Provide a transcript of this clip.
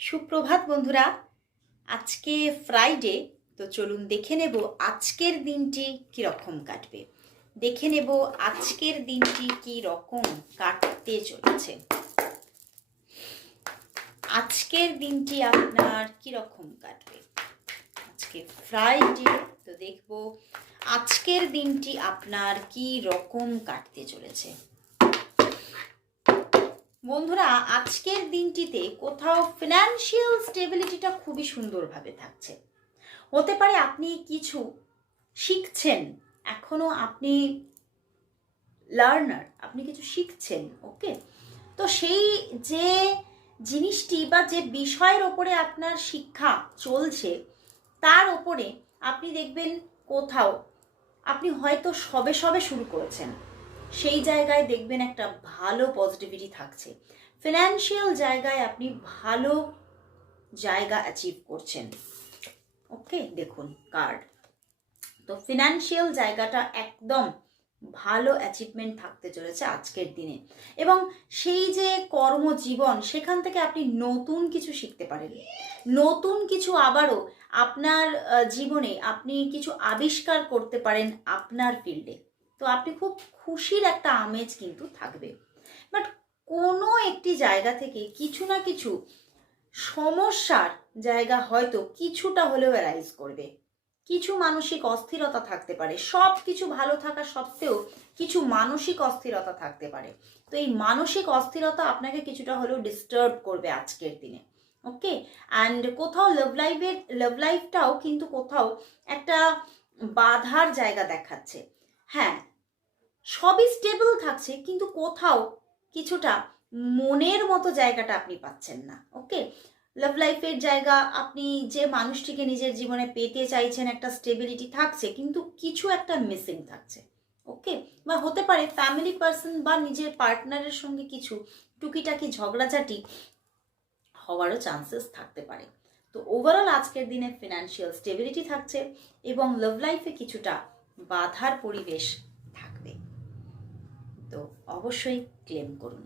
সুপ্রভাত বন্ধুরা, আজকে ফ্রাইডে। তো চলুন দেখে নেব আজকের দিনটি কি রকম কাটবে। দেখে নেব আজকের দিনটি কি রকম কাটতে চলেছে। আজকের দিনটি আপনার কি রকম কাটবে। আজকে ফ্রাইডে, তো দেখব আজকের দিনটি আপনার কি রকম কাটতে চলেছে। বন্ধুরা, আজকের দিনটিতে কোথাও ফিনান্সিয়াল স্টেবিলিটিটা খুবই সুন্দরভাবে থাকছে। হতে পারে আপনি কিছু শিখছেন, এখনো আপনি লার্নার, আপনি কিছু শিখছেন। ওকে, তো সেই যে জিনিসটি বা যে বিষয়ের ওপরে আপনার শিক্ষা চলছে তার ওপরে আপনি দেখবেন কোথাও আপনি হয়তো সবে সবে শুরু করেছেন, সেই জায়গায় দেখবেন একটা ভালো পজিটিভিটি থাকছে। ফিনান্সিয়াল জায়গায় আপনি ভালো জায়গা অ্যাচিভ করছেন। ওকে, দেখুন কার্ড, তো ফিনান্সিয়াল জায়গাটা একদম ভালো অ্যাচিভমেন্ট থাকতে চলেছে আজকের দিনে। এবং সেই যে কর্মজীবন, সেখান থেকে আপনি নতুন কিছু শিখতে পারেন, নতুন কিছু আবারও আপনার জীবনে আপনি কিছু আবিষ্কার করতে পারেন আপনার ফিল্ডে। তো আপনি খুব খুশির একটা আমেজ কিন্তু থাকবে। বাট কোনো একটি জায়গা থেকে কিছু না কিছু সমস্যার জায়গা হয়তো কিছুটা হলেও অ্যারাইজ করবে। কিছু মানসিক অস্থিরতা থাকতে পারে, সব কিছু ভালো থাকা সত্ত্বেও কিছু মানসিক অস্থিরতা থাকতে পারে। তো এই মানসিক অস্থিরতা আপনাকে কিছুটা হলেও ডিস্টার্ব করবে আজকের দিনে। ওকে, অ্যান্ড কোথাও লাভ লাইফটাও কিন্তু কোথাও একটা বাধার জায়গা দেখাচ্ছে। হ্যাঁ, সবই স্টেবল থাকছে, কিন্তু কোথাও কিছুটা মনের মতো জায়গাটা আপনি পাচ্ছেন না। ওকে, লাভ লাইফের জায়গা, আপনি যে মানুষটিকে নিজের জীবনে পেতে চাইছেন, একটা স্টেবিলিটি থাকছে, কিন্তু কিছু একটা মিসিং থাকছে। ওকে, বা হতে পারে ফ্যামিলি পার্সন বা নিজের পার্টনারের সঙ্গে কিছু টুকিটাকি ঝগড়াঝাটি হওয়ারও চান্সেস থাকতে পারে। তো ওভারঅল আজকের দিনে ফিনান্সিয়াল স্টেবিলিটি থাকছে এবং লাভ লাইফে কিছুটা বাধার পরিবেশ থাকবে। তো অবশ্যই ক্লেম করুন।